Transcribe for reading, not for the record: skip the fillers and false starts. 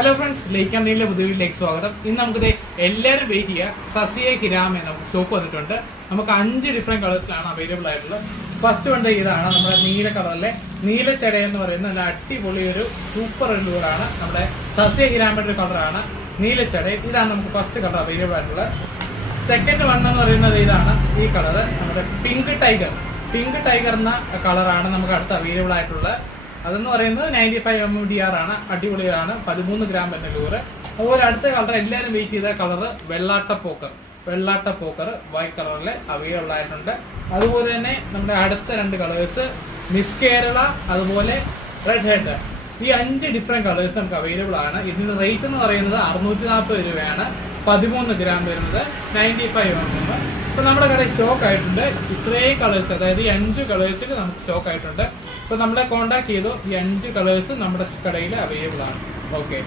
Hello friends, ലേക്ക് കമ്പനിയിലെ പുതിയ വീട്ടിലേക്ക് സ്വാഗതം. ഇന്ന് നമുക്ക് എല്ലാവരും വെയിറ്റ് ചെയ്യുക സസിയെ ഹിരാമെ നമുക്ക് സ്റ്റോക്ക് വന്നിട്ടുണ്ട്. നമുക്ക് 5 ഡിഫറെന്റ് കളേഴ്സിലാണ് അവൈലബിൾ ആയിട്ടുള്ളത്. ഫസ്റ്റ് വണ്ടി ഇതാണ് നമ്മുടെ നീല കളറിലെ നീലച്ചട എന്ന് പറയുന്ന നല്ല അടിപൊളി ഒരു സൂപ്പർ ലൂറാണ്. നമ്മുടെ സസിയ ഹിരാമയുടെ ഒരു കളറാണ് നീലച്ചട. ഇതാണ് നമുക്ക് ഫസ്റ്റ് കളർ അവൈലബിൾ ആയിട്ടുള്ളത്. സെക്കൻഡ് വൺ എന്ന് പറയുന്നത് ഇതാണ്, ഈ കളറ് നമ്മുടെ പിങ്ക് ടൈഗർ എന്ന കളറാണ് നമുക്ക് അടുത്ത് അവൈലബിൾ ആയിട്ടുള്ളത്. അതെന്ന് പറയുന്നത് 95 MMDR ആണ്, അടിപൊളിയാണ്. 13 ഗ്രാം തന്നെ ലൂറ്. അതുപോലെ അടുത്ത കളർ എല്ലാവരും വെയിറ്റ് ചെയ്ത കളറ് വെള്ളാട്ട പോക്കർ വൈറ്റ് കളറിൽ അവൈലബിൾ ആയിട്ടുണ്ട്. അതുപോലെ തന്നെ നമ്മുടെ അടുത്ത 2 കളേഴ്സ് മിസ് കേരള, അതുപോലെ റെഡ് ഹെഡ്. ഈ 5 ഡിഫറെന്റ് കളേഴ്സ് നമുക്ക് അവൈലബിൾ ആണ്. ഇതിന്റെ റേറ്റ് എന്ന് പറയുന്നത് 640 രൂപയാണ്. 13 ഗ്രാം വരുന്നത് 95 mm. ഇപ്പൊ നമ്മുടെ കടയിൽ സ്റ്റോക്ക് ആയിട്ടുണ്ട് ഇത്രയും കളേഴ്സ്, അതായത് ഈ 5 കളേഴ്സിൽ നമുക്ക് സ്റ്റോക്ക് ആയിട്ടുണ്ട്. ഇപ്പൊ നമ്മളെ കോൺടാക്ട് ചെയ്തു. ഈ 5 കളേഴ്സ് നമ്മുടെ കടയിൽ അവൈലബിൾ ആണ്. ഓക്കെ,